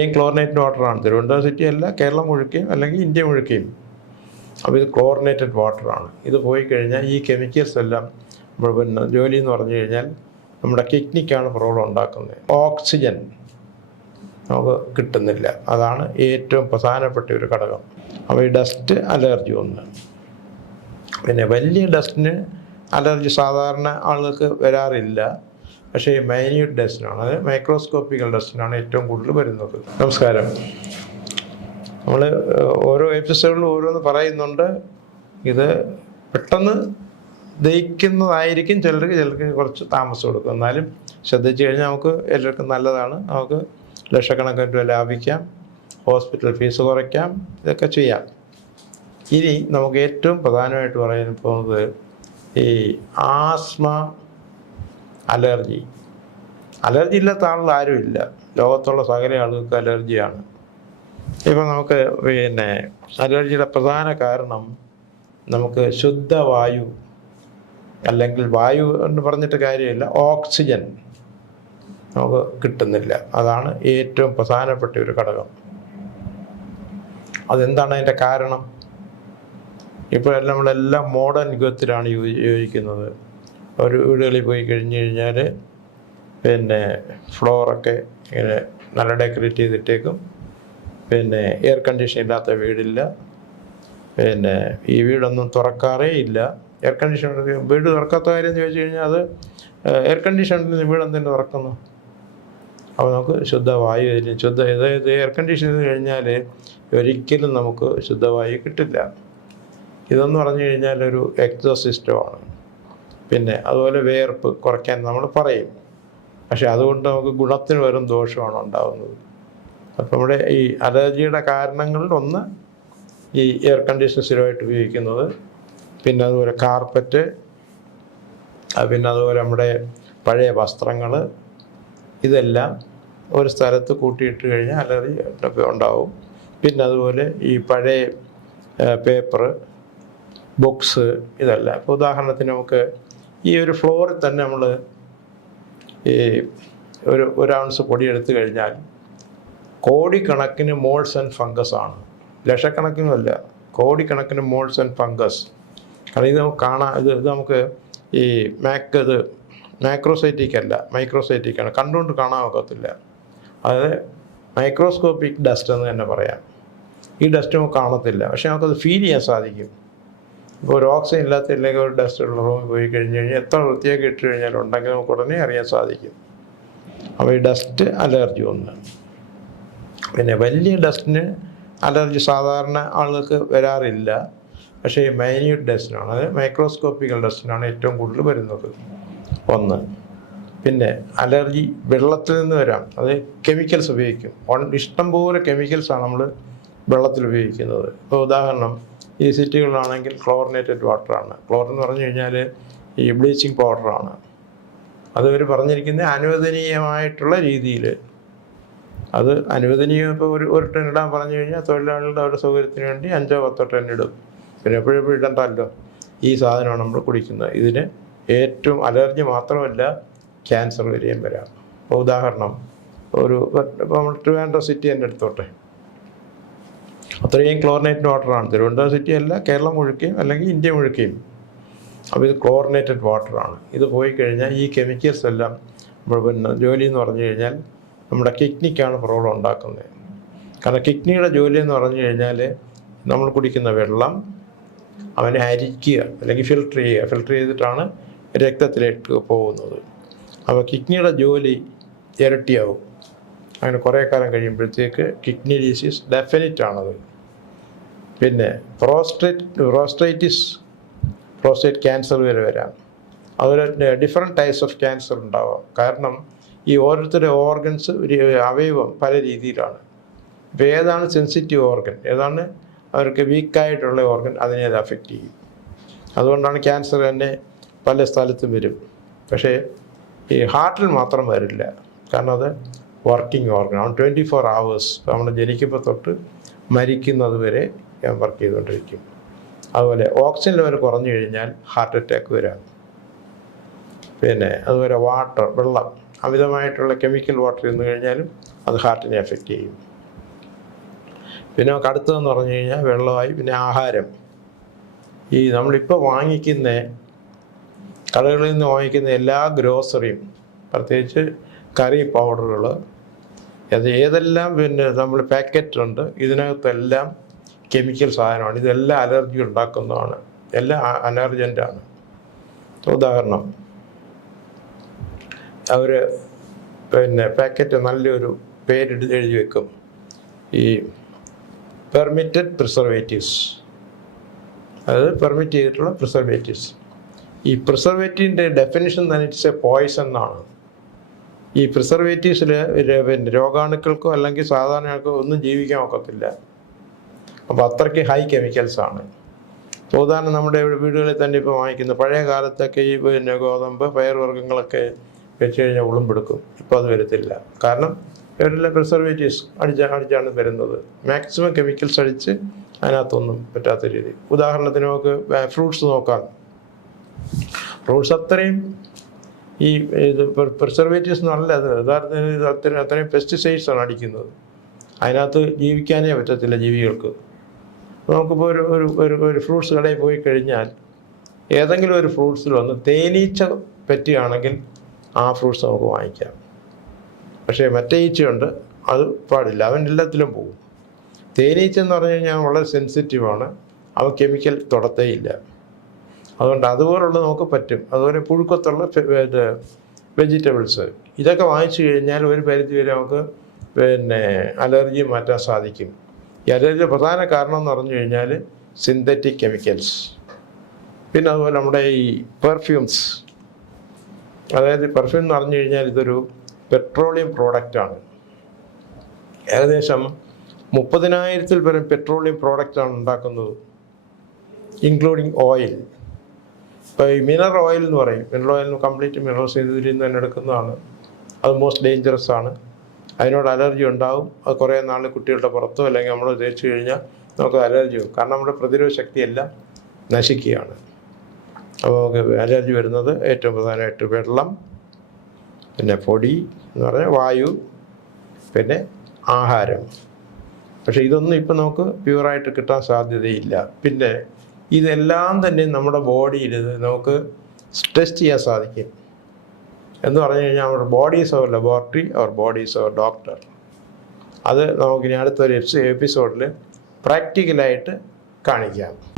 ഈ chlorinated വാട്ടറാണ് Thiruvananthapuram city അല്ല കേരളം മുഴുക്കുകയും അല്ലെങ്കിൽ ഇന്ത്യ മുഴുക്കുകയും അപ്പോൾ ഇത് ക്ലോറിനേറ്റഡ് വാട്ടറാണ് ഇത് പോയി കഴിഞ്ഞാൽ ഈ കെമിക്കൽസ് എല്ലാം നമ്മൾ പിന്നെ ജോലി എന്ന് പറഞ്ഞു കഴിഞ്ഞാൽ നമ്മുടെ കിഡ്നിക്കാണ് പ്രോബ്ലം ഉണ്ടാക്കുന്നത്. ഓക്സിജൻ നമുക്ക് കിട്ടുന്നില്ല. അതാണ് ഏറ്റവും പ്രധാനപ്പെട്ട ഒരു ഘടകം. അപ്പോൾ ഈ ഡസ്റ്റ് അലർജി ഒന്ന് പിന്നെ വലിയ ഡസ്റ്റിന് അലർജി സാധാരണ ആളുകൾക്ക് വരാറില്ല. പക്ഷേ മൈന്യൂട്ട് ഡസ്റ്റിനാണ് അത് മൈക്രോസ്കോപ്പിക്കൽ ഡസ്റ്റിനാണ് ഏറ്റവും കൂടുതൽ വരുന്നത്. നമസ്കാരം. നമ്മൾ ഓരോ എപ്പിസോഡിലും ഓരോന്ന് പറയുന്നുണ്ട്. ഇത് പെട്ടെന്ന് ദഹിക്കുന്നതായിരിക്കും ചിലർക്ക് ചിലർക്ക് കുറച്ച് താമസം കൊടുക്കും എന്നാലും ശ്രദ്ധിച്ചു കഴിഞ്ഞാൽ നമുക്ക് എല്ലാവർക്കും നല്ലതാണ്. നമുക്ക് ലക്ഷക്കണക്കിന് രൂപ ലാഭിക്കാം. ഹോസ്പിറ്റൽ ഫീസ് കുറയ്ക്കാം. ഇതൊക്കെ ചെയ്യാം. ഇനി നമുക്ക് ഏറ്റവും പ്രധാനമായിട്ട് പറയാൻ പോകുന്നത് ഈ ആസ്മ അലർജി. അലർജി ഇല്ലാത്ത ആളുകൾ ആരുമില്ല. ലോകത്തുള്ള സകല ആളുകൾക്ക് അലർജിയാണ്. ഇപ്പം നമുക്ക് പിന്നെ അലർജിയുടെ പ്രധാന കാരണം നമുക്ക് ശുദ്ധവായു അല്ലെങ്കിൽ വായു എന്ന് പറഞ്ഞിട്ട് കാര്യമില്ല ഓക്സിജൻ നമുക്ക് കിട്ടുന്നില്ല. അതാണ് ഏറ്റവും പ്രധാനപ്പെട്ട ഒരു ഘടകം. അതെന്താണ് അതിന്റെ കാരണം? ഇപ്പോൾ നമ്മളെല്ലാം മോഡേൺ യുഗത്തിലാണ് യോജിക്കുന്നത്. ഒരു വീടുകളിൽ പോയി കഴിഞ്ഞു കഴിഞ്ഞാൽ പിന്നെ ഫ്ലോറൊക്കെ ഇങ്ങനെ നല്ല ഡെക്കറേറ്റ് ചെയ്തിട്ടേക്കും. പിന്നെ എയർ കണ്ടീഷൻ ഇല്ലാത്ത വീടില്ല. പിന്നെ ഈ വീടൊന്നും തുറക്കാറേ ഇല്ല. എയർ കണ്ടീഷൻ വീട് തുറക്കാത്ത കാര്യം ചോദിച്ചു കഴിഞ്ഞാൽ അത് എയർ കണ്ടീഷൻ വീട് എന്തിനു തുറക്കുന്നു? അപ്പോൾ നമുക്ക് ശുദ്ധവായു ശുദ്ധ അതായത് എയർ കണ്ടീഷൻ ചെയ്ത് കഴിഞ്ഞാൽ ഒരിക്കലും നമുക്ക് ശുദ്ധവായു കിട്ടില്ല. ഇതെന്ന് പറഞ്ഞു കഴിഞ്ഞാൽ ഒരു എക്സോ സിസ്റ്റമാണ് പിന്നെ അതുപോലെ വേർപ്പ് കുറയ്ക്കാൻ നമ്മൾ പറയും. പക്ഷെ അതുകൊണ്ട് നമുക്ക് ഗുണത്തിന് വരും ദോഷമാണ് ഉണ്ടാകുന്നത് അപ്പം നമ്മുടെ ഈ അലർജിയുടെ കാരണങ്ങളിൽ ഒന്ന് ഈ എയർ കണ്ടീഷൻ സ്ഥിരമായിട്ട് ഉപയോഗിക്കുന്നത്. പിന്നെ അതുപോലെ കാർപ്പറ്റ് പിന്നെ അതുപോലെ നമ്മുടെ പഴയ വസ്ത്രങ്ങൾ ഇതെല്ലാം ഒരു സ്ഥലത്ത് കൂട്ടിയിട്ട് കഴിഞ്ഞാൽ അലർജി ഉണ്ടാവും. പിന്നെ അതുപോലെ ഈ പഴയ പേപ്പർ ബുക്സ് ഇതെല്ലാം. ഇപ്പോൾ ഉദാഹരണത്തിന് നമുക്ക് ഈ ഒരു ഫ്ലോറിൽ തന്നെ നമ്മൾ ഈ ഒരു ഒരു ഔൺസ് പൊടി എടുത്തു കഴിഞ്ഞാൽ കോടിക്കണക്കിന് മോൾസ് ആൻഡ് ഫംഗസ് ആണ്. ലക്ഷക്കണക്കിനുമല്ല കോടിക്കണക്കിന് മോൾസ് ആൻഡ് ഫംഗസ്. കാരണം ഇത് നമുക്ക് കാണാൻ ഇത് ഇത് നമുക്ക് ഈ മാക് ഇത് മാക്രോസൈറ്റിക് അല്ല മൈക്രോസൈറ്റിക് ആണ്. കണ്ടുകൊണ്ട് കാണാൻ ഒക്കത്തില്ല. അതായത് മൈക്രോസ്കോപ്പിക് ഡസ്റ്റ് എന്ന് തന്നെ പറയാം. ഈ ഡസ്റ്റ് നമുക്ക് കാണത്തില്ല. പക്ഷെ നമുക്കത് ഫീൽ ചെയ്യാൻ സാധിക്കും. ഇപ്പോൾ ഒരു ഓക്സിജൻ ഇല്ലാത്ത ഇല്ലെങ്കിൽ ഒരു ഡസ്റ്റ് ഉള്ള റൂമിൽ പോയി കഴിഞ്ഞ് കഴിഞ്ഞാൽ എത്ര വൃത്തിയാക്കി ഇട്ട് കഴിഞ്ഞാൽ ഉണ്ടെങ്കിൽ നമുക്ക് ഉടനെ അറിയാൻ സാധിക്കും. അപ്പോൾ ഈ ഡസ്റ്റ് അലർജി ഒന്ന് പിന്നെ വലിയ ഡസ്റ്റിന് അലർജി സാധാരണ ആളുകൾക്ക് വരാറില്ല. പക്ഷേ ഈ മൈന്യൂട്ട് ഡസ്റ്റിനാണ് അത് മൈക്രോസ്കോപ്പിക്കൽ ഡസ്റ്റിനാണ് ഏറ്റവും കൂടുതൽ വരുന്നത്. ഒന്ന് പിന്നെ അലർജി വെള്ളത്തിൽ നിന്ന് വരാം. അത് കെമിക്കൽസ് ഉപയോഗിക്കും. ഇഷ്ടം ഇഷ്ടംപോലെ കെമിക്കൽസാണ് നമ്മൾ വെള്ളത്തിൽ ഉപയോഗിക്കുന്നത്. ഇപ്പോൾ ഉദാഹരണം ഈ സിറ്റികളിലാണെങ്കിൽ ക്ലോറിനേറ്റഡ് വാട്ടറാണ്. ക്ലോർ എന്ന് പറഞ്ഞു കഴിഞ്ഞാൽ ഈ ബ്ലീച്ചിങ് പൗഡറാണ്. അത് ഇവർ പറഞ്ഞിരിക്കുന്നത് അനുവദനീയമായിട്ടുള്ള രീതിയിൽ അത് അനുവദനീയം ഇപ്പോൾ ഒരു ഒരു ടൺ ഇടാൻ പറഞ്ഞു കഴിഞ്ഞാൽ തൊഴിലാളികളുടെ അവരുടെ സൗകര്യത്തിന് വേണ്ടി അഞ്ചോ പത്തോ ടൺ ഇടും. പിന്നെ എപ്പോഴും ഇടണ്ടല്ലോ ഈ സാധനമാണ് നമ്മൾ കുടിക്കുന്നത്. ഇതിന് ഏറ്റവും അലർജി മാത്രമല്ല ക്യാൻസർ വരെയും വരാം. ഉദാഹരണം ഒരു ഇപ്പോൾ നമ്മൾ ട്രിവാൻഡ്രോ സിറ്റി തന്നെ എടുത്തോട്ടെ അത്രയും ക്ലോറിനേറ്റഡ് വാട്ടറാണ്. തിരുവനന്തപുരം സിറ്റി അല്ല കേരളം മുഴുക്കുകയും അല്ലെങ്കിൽ ഇന്ത്യ മുഴുക്കുകയും അപ്പോൾ ഇത് ക്ലോറിനേറ്റഡ് വാട്ടറാണ്. ഇത് പോയി കഴിഞ്ഞാൽ ഈ കെമിക്കൽസ് എല്ലാം നമ്മൾ പിന്നെ ജോലി എന്ന് പറഞ്ഞു കഴിഞ്ഞാൽ നമ്മുടെ കിഡ്നിക്കാണ് പ്രോബ്ലം ഉണ്ടാക്കുന്നത്. കാരണം കിഡ്നിയുടെ ജോലി എന്ന് പറഞ്ഞു കഴിഞ്ഞാൽ നമ്മൾ കുടിക്കുന്ന വെള്ളം അവനെ അരിക്കുക അല്ലെങ്കിൽ ഫിൽട്ടർ ചെയ്യുക. ഫിൽട്ടർ ചെയ്തിട്ടാണ് രക്തത്തിലേക്ക് പോകുന്നത്. അപ്പോൾ കിഡ്നിയുടെ ജോലി ഇരട്ടിയാവും. അങ്ങനെ കുറേ കാലം കഴിയുമ്പോഴത്തേക്ക് കിഡ്നി ഡിസീസ് ഡെഫിനിറ്റ് ആണത് പിന്നെ പ്രോസ്ട്രേറ്റ് പ്രോസ്റ്റേറ്റിസ് പ്രോസ്റ്റേറ്റ് ക്യാൻസർ വരെ വരാം. അതുപോലെ ഡിഫറെന്റ് ടൈപ്സ് ഓഫ് ക്യാൻസർ ഉണ്ടാവാം. കാരണം ഈ ഓരോരുത്തരുടെ ഓർഗൻസ് ഒരു അവയവം പല രീതിയിലാണ്. ഇപ്പോൾ ഏതാണ് സെൻസിറ്റീവ് ഓർഗൻ ഏതാണ് അവർക്ക് വീക്കായിട്ടുള്ള ഓർഗൻ അതിനെ അത് അഫക്റ്റ് ചെയ്യും. അതുകൊണ്ടാണ് ക്യാൻസർ തന്നെ പല സ്ഥലത്തും വരും. പക്ഷേ ഈ ഹാർട്ടിൽ മാത്രം വരില്ല. കാരണം അത് വർക്കിംഗ് ഓർഗൻ ആണ്. ട്വന്റി ഫോർ അവേഴ്സ് നമ്മൾ ജനിക്കുമ്പോൾ തൊട്ട് മരിക്കുന്നത് വരെ വർക്ക് ചെയ്തുകൊണ്ടിരിക്കും. അതുപോലെ ഓക്സിജൻ ലെവൽ കുറഞ്ഞു കഴിഞ്ഞാൽ ഹാർട്ട് അറ്റാക്ക് വരാം. പിന്നെ അതുപോലെ വാട്ടർ വെള്ളം അമിതമായിട്ടുള്ള കെമിക്കൽ വാട്ടർ ചെന്ന് കഴിഞ്ഞാലും അത് ഹാർട്ടിനെ എഫക്റ്റ് ചെയ്യും. പിന്നെ നമുക്ക് അടുത്തതെന്ന് പറഞ്ഞു കഴിഞ്ഞാൽ വെള്ളമായി പിന്നെ ആഹാരം. ഈ നമ്മളിപ്പോൾ വാങ്ങിക്കുന്ന കടകളിൽ നിന്ന് വാങ്ങിക്കുന്ന എല്ലാ ഗ്രോസറിയും പ്രത്യേകിച്ച് കറി പൗഡറുകൾ അത് ഏതെല്ലാം പിന്നെ നമ്മൾ പാക്കറ്റുണ്ട് ഇതിനകത്തെല്ലാം കെമിക്കൽ സാധനമാണ്. ഇതെല്ലാം അലർജി ഉണ്ടാക്കുന്നതാണ്. എല്ലാം അലർജന്റാണ് ഉദാഹരണം. അവർ പിന്നെ പാക്കറ്റ് നല്ലൊരു പേരിട്ട് എഴുതി വെക്കും. ഈ പെർമിറ്റഡ് പ്രിസർവേറ്റീവ്സ്. അതായത് പെർമിറ്റ് ചെയ്തിട്ടുള്ള പ്രിസർവേറ്റീവ്സ്. ഈ പ്രിസർവേറ്റീവിന്റെ ഡെഫിനിഷൻ തന്നെ ഇറ്റ്സ് എ പോയിസൺ എന്നാണ്. ഈ പ്രിസർവേറ്റീവ്സിൽ പിന്നെ രോഗാണുക്കൾക്കോ അല്ലെങ്കിൽ സാധാരണ ഒന്നും ജീവിക്കാൻ ഒക്കത്തില്ല. അപ്പോൾ അത്രയ്ക്ക് ഹൈ കെമിക്കൽസ് ആണ്. ഉദാഹരണം നമ്മുടെ വീടുകളിൽ തന്നെ ഇപ്പോൾ വാങ്ങിക്കുന്നത് പഴയ കാലത്തൊക്കെ ഈ പിന്നെ ഗോതമ്പ് പയർവർഗങ്ങളൊക്കെ വെച്ച് കഴിഞ്ഞാൽ ഉളുമ്പെടുക്കും. ഇപ്പോൾ അത് വരത്തില്ല. കാരണം ഇവരെല്ലാം പ്രിസർവേറ്റീവ്സ് അടിച്ച അടിച്ചാണ് വരുന്നത് മാക്സിമം കെമിക്കൽസ് അടിച്ച് അതിനകത്തൊന്നും പറ്റാത്ത രീതി. ഉദാഹരണത്തിന് നമുക്ക് ഫ്രൂട്ട്സ് നോക്കാം. ഫ്രൂട്ട്സ് അത്രയും ഈ ഇത് പ്രിസർവേറ്റീവ്സ് നല്ല അത്. യഥാർത്ഥത്തിൽ അത്രയും അത്രയും പെസ്റ്റിസൈഡ്സ് ആണ് അടിക്കുന്നത്. അതിനകത്ത് ജീവിക്കാനേ പറ്റത്തില്ല ജീവികൾക്ക്. നമുക്കിപ്പോൾ ഒരു ഒരു ഒരു ഒരു ഫ്രൂട്ട്സ് കടയിൽ പോയി കഴിഞ്ഞാൽ ഏതെങ്കിലും ഒരു ഫ്രൂട്ട്സിൽ വന്ന് തേനീച്ച പറ്റിയാണെങ്കിൽ ആ ഫ്രൂട്ട്സ് നമുക്ക് വാങ്ങിക്കാം. പക്ഷേ മറ്റേ ഈച്ചയുണ്ട് അത് പാടില്ല അവൻ എല്ലാത്തിലും പോകും. തേനീച്ച എന്ന് പറഞ്ഞു കഴിഞ്ഞാൽ വളരെ സെൻസിറ്റീവാണ് അവ കെമിക്കൽ തൊടത്തേയില്ല അതുകൊണ്ട് അതുപോലുള്ള നമുക്ക് പറ്റും. അതുപോലെ പുഴുക്കത്തുള്ള വെജിറ്റബിൾസ് ഇതൊക്കെ വാങ്ങിച്ചു കഴിഞ്ഞാൽ ഒരു പരിധി വരെ നമുക്ക് പിന്നെ അലർജി മാറ്റാൻ സാധിക്കും. അലർജിയുടെ പ്രധാന കാരണം എന്ന് പറഞ്ഞു കഴിഞ്ഞാൽ സിന്തറ്റിക് കെമിക്കൽസ് പിന്നെ അതുപോലെ നമ്മുടെ ഈ പെർഫ്യൂംസ് അതായത് പെർഫ്യൂം എന്ന് പറഞ്ഞു കഴിഞ്ഞാൽ ഇതൊരു പെട്രോളിയം പ്രോഡക്റ്റാണ് ഏകദേശം മുപ്പതിനായിരത്തിൽ പരം പെട്രോളിയം പ്രോഡക്റ്റാണ് ഉണ്ടാക്കുന്നത് ഇൻക്ലൂഡിങ് ഓയിൽ ഇപ്പോൾ ഈ മിനറൽ ഓയിൽ എന്ന് പറയും. മിനറൽ ഓയിൽ കംപ്ലീറ്റ് മിനറൽസ് ഇതിൽ നിന്ന് തന്നെ എടുക്കുന്നതാണ്. അത് മോസ്റ്റ് ഡേഞ്ചറസ് ആണ്. അതിനോട് അലർജി ഉണ്ടാവും. അത് കുറേ നാൾ കുട്ടികളുടെ പുറത്തോ അല്ലെങ്കിൽ നമ്മൾ ഉദ്ദേശിച്ചു കഴിഞ്ഞാൽ നമുക്ക് അലർജി വരും കാരണം നമ്മുടെ പ്രതിരോധ ശക്തിയെല്ലാം നശിക്കുകയാണ്. അപ്പോൾ അലർജി വരുന്നത് ഏറ്റവും പ്രധാനമായിട്ട് വെള്ളം പിന്നെ പൊടി എന്ന് പറഞ്ഞാൽ വായു പിന്നെ ആഹാരം. പക്ഷേ ഇതൊന്നും ഇപ്പം നമുക്ക് പ്യുവറായിട്ട് കിട്ടാൻ സാധ്യതയില്ല. പിന്നെ ഇതെല്ലാം തന്നെ നമ്മുടെ ബോഡിയിൽ നമുക്ക് സ്ട്രെസ് ചെയ്യാൻ സാധിക്കും. എന്ന് പറഞ്ഞു കഴിഞ്ഞാൽ our body is our laboratory our body is our doctor അത് നമുക്കിനി അടുത്തൊരു എപ്പിസോഡിൽ പ്രാക്ടിക്കലായിട്ട് കാണിക്കാം.